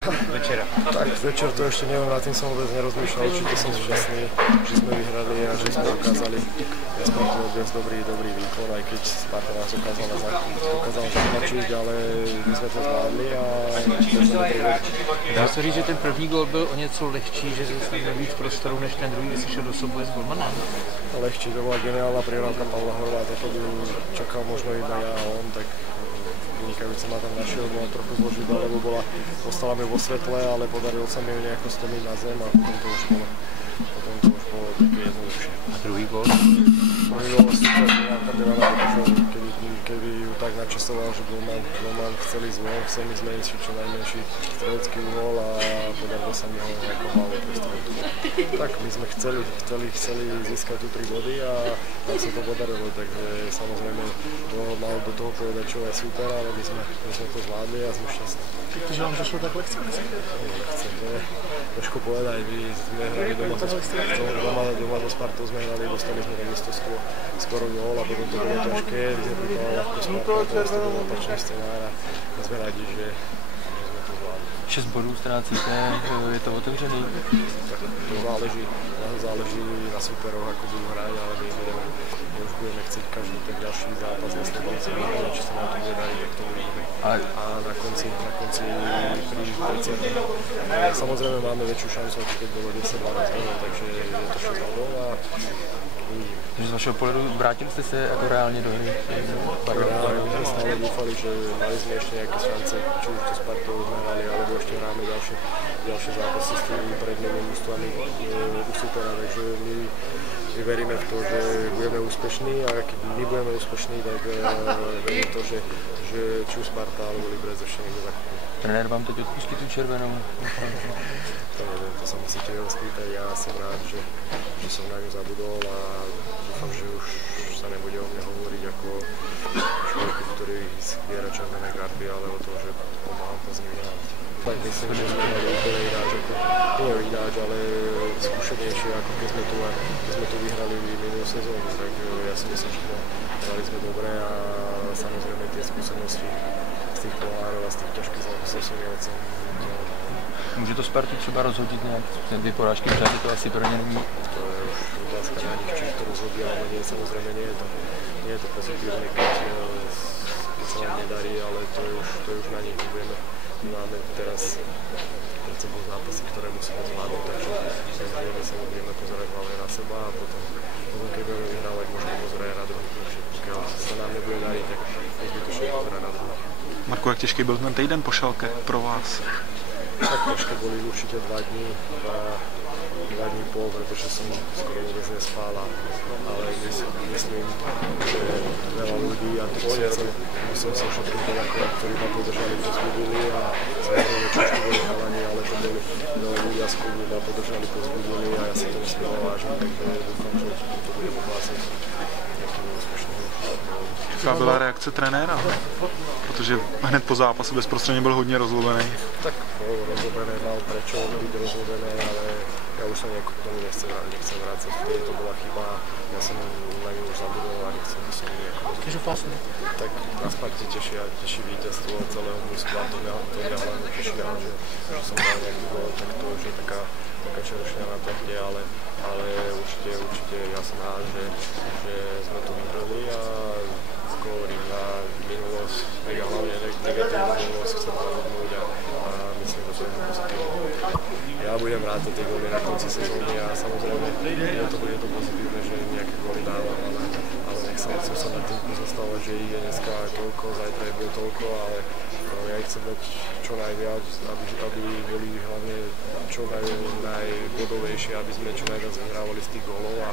Večera. Tak večer to ešte neviem, nad tým som vôbec nerozmýšľal, určite som šťastný, že sme vyhrali a že sme dokázali Spartu odviesť dobrý výkon, aj keď Sparta nás dokázala zatlačiť, ale my sme to zvládli a Dá se říct, že ten první gól byl o něco lehčí, že se měl víc prostoru než ten druhý, když si šel do souboje s golmanem? Lehčí, to bola geniálna prihrávka Pavla Horváta, to by čakal možno iba ja a on, tak vynikajúce ma tam našiel, bola trochu zložitá, lebo ostala mi vo svetle, ale podarilo sa mi ju nejako stomiť na zem a potom to už bolo také jednoduchšie. A druhý gól? Druhý gól super, nejaká Milana Dobožov, keby ju tak načasoval, že golman chcel ísť von, chcel mi zmeniť čo najmenší strelecký uhol a podarilo sa mi ho nejako hlavou postaviť. Tak my sme chceli získať tu 3 body a nám sa to podarilo, takže samozrejme mal do toho povedať, čo je super, ale my sme to zvládli a sme šťastní. Že vám došlo tak lekce? Nechce, to je trošku povedať, my sme hrali doma so Spartou, sme hrali, dostali sme takisto skoro gól a potom to bolo ťažké, my sme pripravali ľahko Sparta, to bol opačný scenár a sme radi, že sme to zvládli. 6 bodů ztrácíte, je to otevřený? Tak to záleží na superoch, ako budú hrať, ale my už budeme chcieť každý ten ďalší zápas na sledovací výhľad, či sa nám to bude dariť, tak to uvidíme. A na konci pri 30. Samozrejme máme väčšiu šancu, ako keď bolo 10-12 bodov, takže je to 6 bodov a uvidíme. Takže z vašeho pohledu vrátili ste sa ako reálne do hry? My sme stále dúfali, že mali sme ešte nejaké šance, či už to Spartou sme hrali, alebo ešte hráme ďalšie zápasy s tými prednými mústvami u supera, takže my veríme v to, že budeme úspešní a keď my budeme úspešní, tak verím to, že či už Sparta alebo Liberec ešte niekto zakúpi. Trenér vám teď odpustí tú červenou? To neviem, to sa musíte ho spýtať, ja som rád, že som na ňu zabudol a dúfam, že už sa nebude o mne hovoriť ako človeku, ktorý zbiera červené karty, ale o to, že pomáham pozmínať. Tak myslím, že sme mali úplne ináč, nie ináč, ale skúšenejšie, ako keď sme tu vyhrali minulú sezónu, tak ja si myslím, že hrali sme dobre a samozrejme tie skúsenosti z tých pohárov a z tých ťažkých zápasov som neocenil. Může to Spartu třeba rozhodit nějak? Ten 2 porážky v řadě to asi pro ně není. To je už otázka na nich, či to rozhodí, ale nie, samozrejme nie je to pozitívne, keď sa nám nedarí, ale to je už na nich. My máme teraz pred sebou zápasy, ktoré musíme zvládnuť, takže samozrejme sa budeme pozerať hlavne na seba a potom keď budeme vyhrávať, môžeme pozerať na druhých. Pokiaľ sa nám nebude dariť, tak nezbytočne pozerať na druhých. Marku, jak těžký byl ten týden po Šalke pro vás? Tak ťažké boli určite 2 dní pol, pretože som skoro vôbec nespál, ale myslím, že veľa ľudí a to musím sa všetkým poďakovať, ktorí ma podržali, pozbudili a samozrejme čižko boli chalani, ale to boli veľa ľudia z klubu, ma podržali, pozbudili a ja si to nesmiel vážim, takže dúfam, že to bude poplácať nejakým úspešným. Jaká byla reakce trenéra? Protože hned po zápase bezprostředně byl hodně rozlobený. Tak bol rozlobený, mal prečo byť rozlobený, ale ja už sa nejako k tomu nechcem vrácať. Vtedy to bola chyba, ja som na ňu už zabudol a nechcem by som nejako... Tak na Sparte teší víťazstvo celého mužstva, to mňa hlavne teší, že som mal nejaký gól, tak to už je taká čerošňa na torte, ale určite ja som rád, že sme to vyhrali a hovorím na minulosť, hlavne negatívnu minulosť chcem zabudnúť a myslím, že to je pozitívne. Ja budem rád tie góly na konci sezóny a samozrejme to bude to pozitívne, že nejaké góly dávam, ale nechcem sa nad tým pozostávať, že ich je dneska toľko, zajtra je bude toľko, ale ja ich chcem dať čo najviac, aby boli hlavne čo najbodovejšie, aby sme čo najviac vyhrávali z tých gólov a